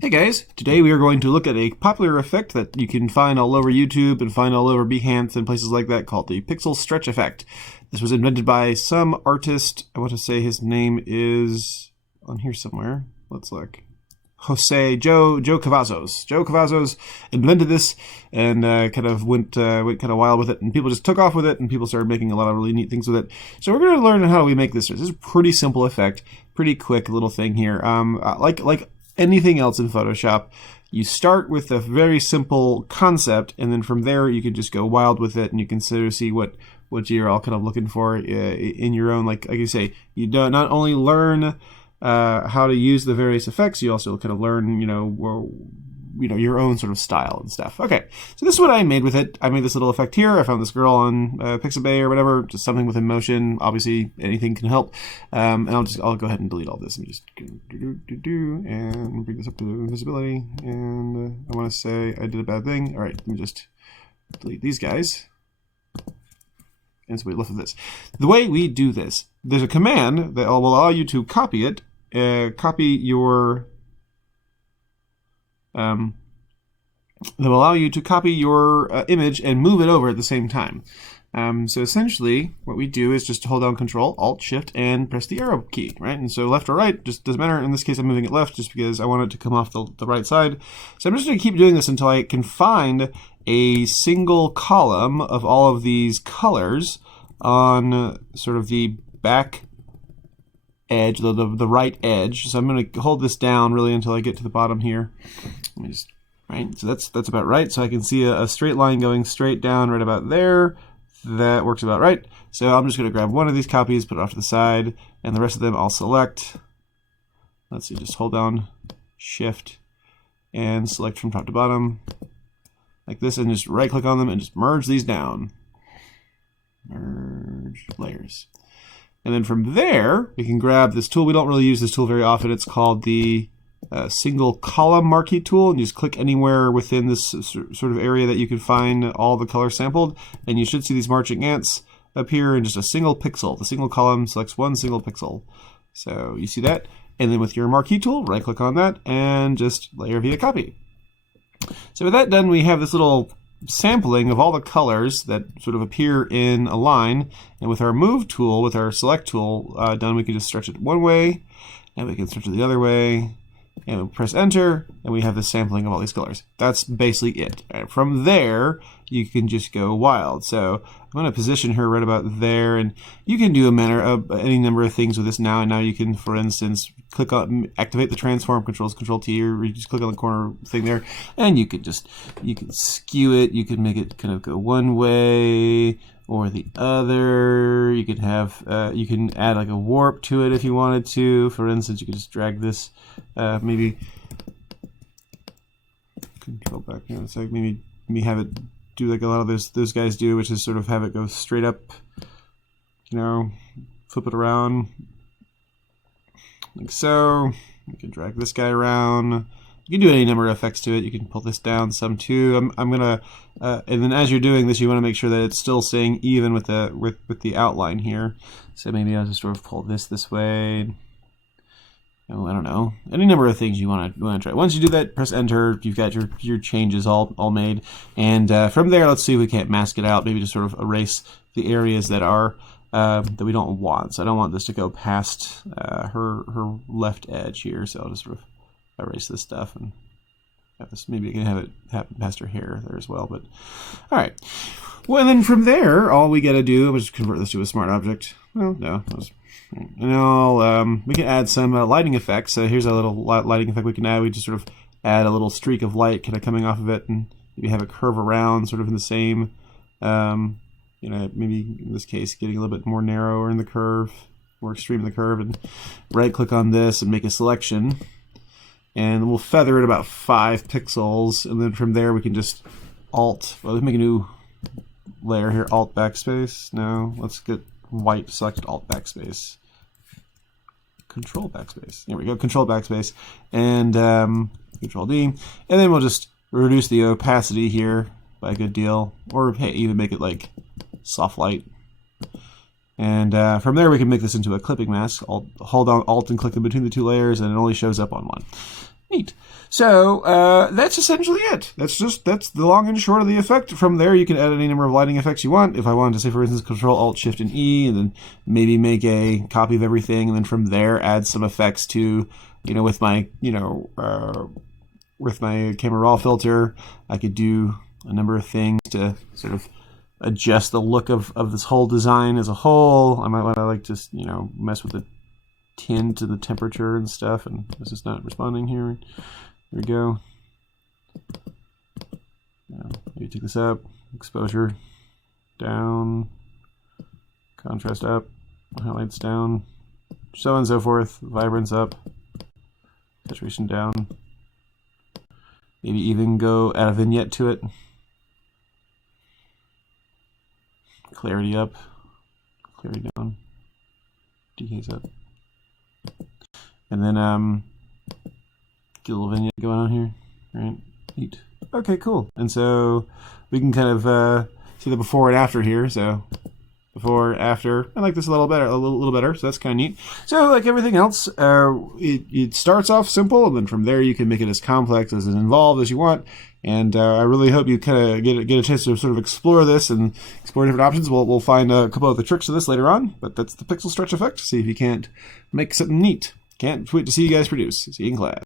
Hey guys, today we are going to look at a popular effect that you can find all over YouTube and find all over Behance and places like that called the Pixel Stretch Effect. This was invented by some artist. I want to say his name is on here somewhere. Let's look. Joe Cavazos. Joe Cavazos invented this and kind of went kind of wild with it, and people just took off with it, and people started making a lot of really neat things with it. So we're going to learn how we make this. This is a pretty simple effect, pretty quick little thing here. Like anything else in Photoshop, you start with a very simple concept, and then from there you can just go wild with it, and you can sort of see what you're all kind of looking for in your own, like you say, you don't not only learn how to use the various effects, you also kind of learn, your own sort of style and stuff. Okay, so this is what I made with it. I made this little effect here. I found this girl on Pixabay or whatever, just something with motion. Obviously, anything can help. And I'll go ahead and delete all this and just and bring this up to visibility. And I want to say I did a bad thing. All right, let me just delete these guys. And so we left with this. The way we do this, there's a command that will allow you to copy it. Copy your that will allow you to copy your image and move it over at the same time. So essentially, what we do is just hold down Control, Alt, Shift, and press the arrow key, right? And so left or right just doesn't matter. In this case, I'm moving it left just because I want it to come off the right side. So I'm just going to keep doing this until I can find a single column of all of these colors on sort of the back edge, the right edge. So I'm going to hold this down really until I get to the bottom here. Let me just, right, so that's about right. So I can see a straight line going straight down right about there. That works about right. So I'm just going to grab one of these copies, put it off to the side, and the rest of them I'll select. Let's see, just hold down Shift and select from top to bottom like this, and just right click on them and just merge these down. Merge layers. And then from there, we can grab this tool. We don't really use this tool very often. It's called the single column marquee tool, and you just click anywhere within this sort of area that you can find all the colors sampled, and you should see these marching ants appear in just a single pixel. The single column selects one single pixel. So you see that, and then with your marquee tool, right click on that and just layer via copy. So with that done, we have this little sampling of all the colors that sort of appear in a line, and with our move tool, with our select tool done, we can just stretch it one way, and we can stretch it the other way, and we press enter, and we have this sampling of all these colors. That's basically it. And from there, you can just go wild. So I'm going to position her right about there, and you can do any number of things with this now. And now you can, for instance, click on activate the transform, Control T, or you just click on the corner thing there, and you can skew it. You can make it kind of go one way or the other. You can have you can add like a warp to it if you wanted to. For instance, you could just drag this maybe control back here. It's like maybe have it do like a lot of those guys do, which is sort of have it go straight up, flip it around like so. You can drag this guy around. You can do any number of effects to it. You can pull this down some too. I'm gonna, and then as you're doing this, you want to make sure that it's still staying even with the outline here. So maybe I'll just sort of pull this way. Oh, I don't know. Any number of things you want to try. Once you do that, press enter. You've got your changes all made, and from there, let's see if we can't mask it out. Maybe just sort of erase the areas that are that we don't want. So I don't want this to go past her left edge here. So I'll just sort of erase this stuff and have this. Maybe I can have it happen past her hair there as well. But all right. Well, and then from there, all we got to do is convert this to a smart object. Well, no. We can add some lighting effects. So here's a little lighting effect we can add. We just sort of add a little streak of light kind of coming off of it, and maybe have it curve around sort of in the same, maybe in this case getting a little bit more narrower in the curve, more extreme in the curve, and right click on this and make a selection. And we'll feather it about 5 pixels, and then from there we can just let's make a new layer here, Alt backspace. No, let's get white, select Alt backspace. Control backspace. There we go, Control backspace, and Control D, and then we'll just reduce the opacity here by a good deal, or hey, even make it like soft light. And from there we can make this into a clipping mask. Hold down Alt and click in between the two layers, and it only shows up on one. Neat. So that's essentially it. That's the long and short of the effect. From there, you can add any number of lighting effects you want. If I wanted to say, for instance, Control Alt Shift and E, and then maybe make a copy of everything, and then from there add some effects to, with my with my camera raw filter, I could do a number of things to sort of adjust the look of this whole design as a whole. I might want to just mess with the tint and the temperature and stuff, and this is not responding here. There we go. Maybe take this up, exposure down, contrast up, highlights down, so on and so forth, vibrance up, saturation down. Maybe even go add a vignette to it. Clarity up, clarity down, decays up. And then get a little vignette going on here, right? Neat. Okay, cool. And so we can kind of see the before and after here. So before, after. I like this a little better, a little better. So that's kind of neat. So like everything else, it starts off simple, and then from there you can make it as complex, as involved as you want. And I really hope you kind of get a chance to sort of explore this and explore different options. We'll find a couple of the tricks of this later on, but that's the pixel stretch effect. See if you can't make something neat. Can't wait to see you guys produce. See you in class.